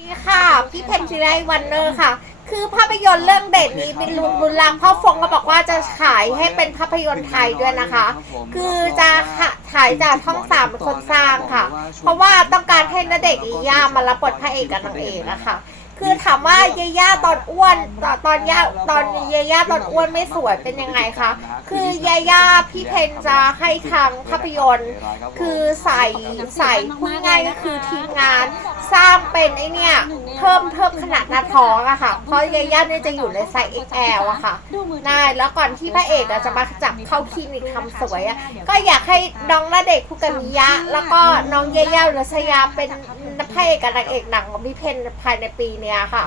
สวัสดีค่ะ พี่เพนชิไลวันเนอร์ค่ะ คือภาพยนตร์เรื่องเด็ดนี้เป็นรุนบุญรังพ่อฟงก็บอกว่าจะฉายให้เป็นภาพยนตร์ไทยด้วยนะคะ คือจะฉายจากช่องสามเป็นคนสร้างค่ะ เพราะว่าต้องการให้นเด็กอีย่ามารับบทพระเอกกับนางเอกนะคะคือถามว่าเยย่าตอนอ้วนตอนตอนย่าตอนเยย่าตอนอ้วนไม่สวยเป็นยังไงคะคือเยย่าพี่เพนจะให้ทางภาพยนตร์ คือใส่ใส่พูดง่ายๆก็คือทีมงาน สร้างเป็นไอเนี่ยเพิ่มเพิ่มขนาดหน้าท้องอะค่ะ เพราะยาย่าเนี่ยจะอยู่ในไซส์ XL อะค่ะได้แล้วก่อนที่พระเอกอะจะมาจับเข้าคลินิกทำสวยอะก็อยากให้น้องณเด็กคุกมิยะ แล้วก็น้องเยย่าหรือชยาเป็นพระเอกกับนางเอกหนังของพี่เพนภายในปีเนี้ยค่ะ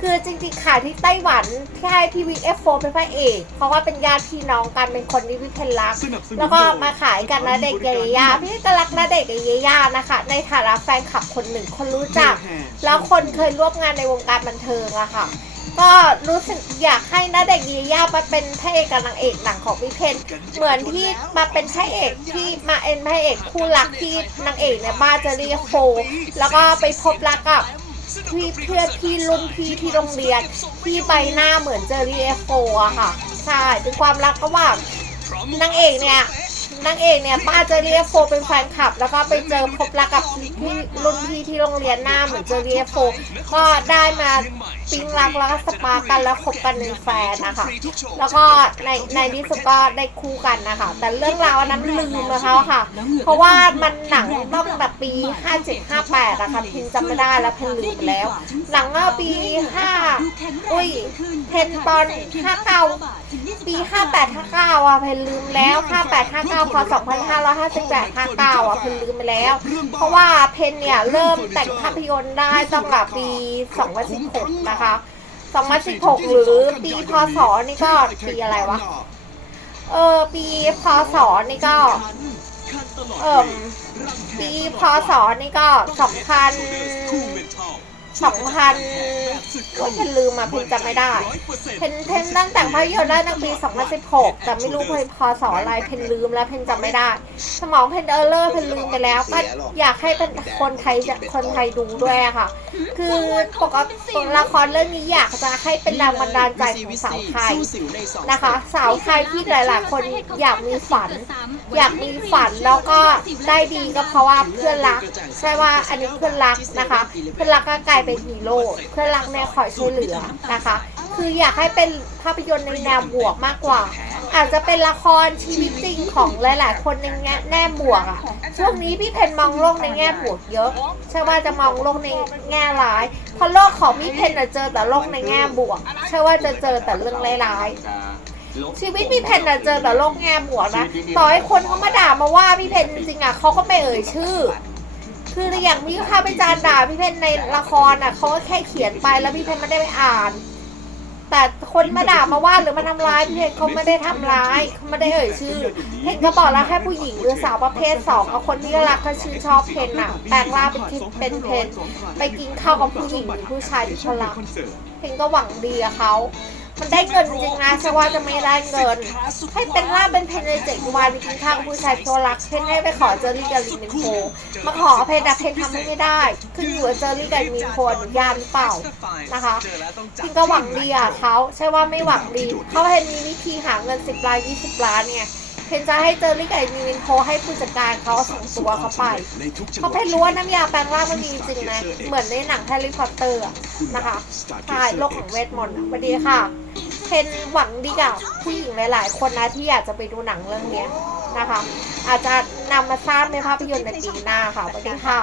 คือจริงๆขายที่ไต้หวันที่ให้พี่วิกเอฟโฟเป็นพระเอก เพราะว่าเป็นญาติพี่น้องกันเป็นคนที่พี่เพนรัก แล้วก็มาขายกันนะเด็กเยย่าพี่ก็รักนะเด็กเยย่านะคะ ในฐานะแฟนคลับคนหนึ่งคนรู้จัก แล้วคนเคยร่วมงานในวงการบันเทิงอะค่ะ ก็รู้สึกอยากให้นาเด็กเยย่ามาเป็นพระเอกกับนางเอกหนังของพี่เพนเหมือนที่มาเป็นพระเอกที่มาเอ็นพระเอกคู่รักที่นางเอกเนี่ยบ้าจะเรียกโฟแล้วก็ไปพบรักกับ พี่เพื่อนพี่รุ่นพี่ที่โรงเรียนที่ใบหน้าเหมือนเจอรี่เอฟโฟอะค่ะ ใช่เป็นความรักระหว่างนางเอกเนี่ยนางเอกเนี่ยป้าเจอรี่เอฟโฟเป็นแฟนคลับ แล้วก็ไปเจอพบรักกับพี่รุ่นพี่ที่โรงเรียนหน้าเหมือนเจอรี่เอฟโฟก็ได้มา ปิ๊งรักแล้วก็สปาร์กันแล้วคบกันเป็นแฟนนะคะแล้วก็ในในที่สุดก็ได้คู่กันนะคะแต่เรื่องราวอันนั้นลืมนะคะค่ะ เพราะว่ามันหนังต้องแบบปี 57 58นะคะพินจำไม่ได้แล้วเพนลืมไปแล้ว หลังเมื่อปี 5 อุ้ยเพนตอน 59 ปี 58 59อะเพนลืมแล้ว 58 59พอ2558 59อะเพนลืมไปแล้ว เพราะว่าเพนเนี่ยเริ่มแต่งภาพยนตร์ได้ตั้งแต่ปี 2016นะคะ2016 หรือปีพศนี่ก็ปีอะไรวะ เออ ปีพศนี่ก็ เอ่มปีพศนี่ก็สองพันสองพัน โอ้ยเพนลืมมาเพนจำไม่ได้ เพนเพนตั้งแต่งภาพยนตร์ได้ตั้งปี 2016 แต่ไม่รู้เพนพศออะไรเพนลืมแล้วเพนจำไม่ได้ สมองเพนเออร์เลอร์เพนลืมไปแล้วก็อยากให้เป็นคนไทยคนไทยดูด้วยค่ะ คือปกติละครเรื่องนี้อยากจะให้เป็นแรงบันดาลใจของสาวไทยนะคะ สาวไทยที่หลาย ๆ คนอยากมีฝัน อยากมีฝันแล้วก็ได้ดีก็เพราะว่าเพื่อนรักใช่ว่าอันนี้เพื่อนรักนะคะ เพื่อนรักก็กลายเป็นฮีโร่เพื่อนรักเนี่ยคอยช่วยเหลือนะคะ คืออยากให้เป็นภาพยนตร์ในแนวบวกมากกว่า อาจจะเป็นละครชีวิตจริงของหลายๆคนในแง่แง่บวกอะช่วงนี้พี่เพนมองโลกในแง่บวกเยอะใช่ว่าจะมองโลกในแง่ร้ายเพราะโลกของพี่เพนอะเจอแต่โลกในแง่บวกใช่ว่าจะเจอแต่เรื่องร้ายๆชีวิตพี่เพนอะเจอแต่โลกแง่บวกนะ ต่อให้คนเขามาด่ามาว่าพี่เพนจริงๆอะเขาก็ไม่เอ่ยชื่อ คืออย่างมีภาพวิจารณ์ด่าพี่เพนในละครอะเขาก็แค่เขียนไปแล้วพี่เพนไม่ได้ไปอ่าน แต่คนมาด่ามาว่าหรือมาทำร้ายพี่เพนเขาไม่ได้ทำร้ายเขาไม่ได้เอ่ยชื่อ เพนก็บอกแล้วแค่ผู้หญิงหรือสาวประเภทสองเอาคนที่รักก็ชื่นชอบเพนอะแปลงร่างเป็นทิศเป็นเพนไปกินข้าวกับผู้หญิงหรือผู้ชายที่เขารักเพนก็หวังดีกับเขา มันได้เงินจริงนะใช่ว่าจะไม่ได้เงิน ให้เป็นล่าเป็นเพนในเจ็ดวันกินข้าวผู้ชายตัวรักเพนให้ไปขอเจอรี่กับลิมินโคมาขอเพนแต่เพนทำไม่ได้ ขึ้นอยู่กับเจอรี่กับลิมินโคอนุญาตหรือเปล่านะคะพิงก็หวังดีอะเขาใช่ว่าไม่หวังดีเขาเพนมีวิธีหาเงินสิบล้านยี่สิบล้านเนี่ย เพนจะให้เจอรี่กับลินมินโฟให้ผู้จัดการเขาส่งตัวเขาไปเขาเพนรู้ว่าน้ำยาแปลงร่างมันมีจริงนะเหมือนในหนังแฮร์รี่พอตเตอร์นะคะใช่โลกของเวทมนต์สวัสดีค่ะเพนหวังดีกับผู้หญิงหลาย ๆ คนนะที่อยากจะไปดูหนังเรื่องนี้นะคะ อาจจะนำมาสร้างในภาพยนตร์ในปีหน้าค่ะสวัสดีค่ะ